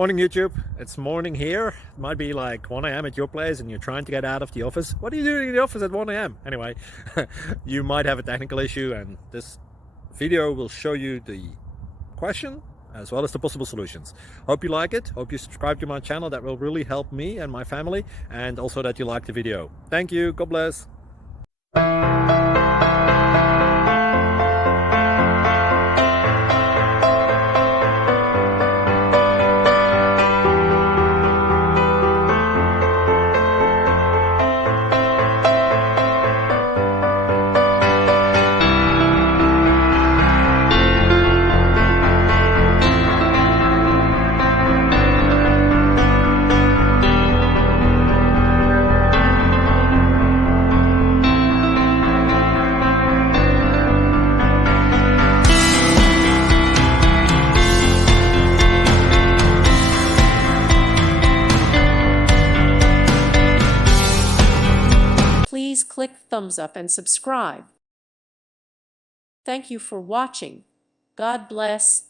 Morning YouTube, it's morning here. It might be like 1 a.m. at your place and you're trying to get out of the office. What are you doing in the office at 1 a.m.? Anyway, you might have a technical issue and this video will show you the question as well as the possible solutions. Hope you like it, hope you subscribe to my channel. That will really help me and my family, and also that you like the video. Thank you, God bless. Please click thumbs up and subscribe. Thank you for watching. God bless.